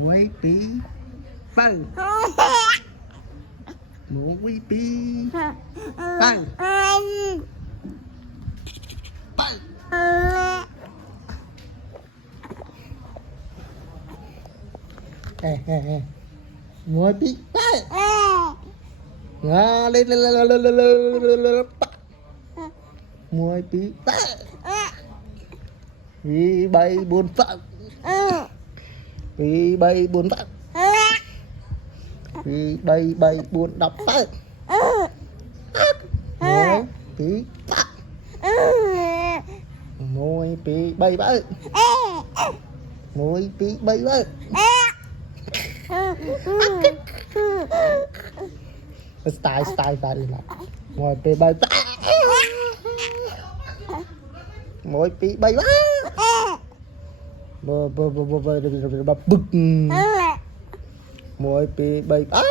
Muối bí băng. Muối bí băng. Băng. Muối bí băng. Lên lên lên lên lên lên. Muối bí băng. Bí bay buồn phận. Bí bay buồn phận. Bí bay bay buồn đọc phận. Muối bí băng. Muối bí bay bay. Muối bí bay bay. Style đi lại. Muối bí bay bay. Muối bí bay bay. Bực. Muối bí bay bay.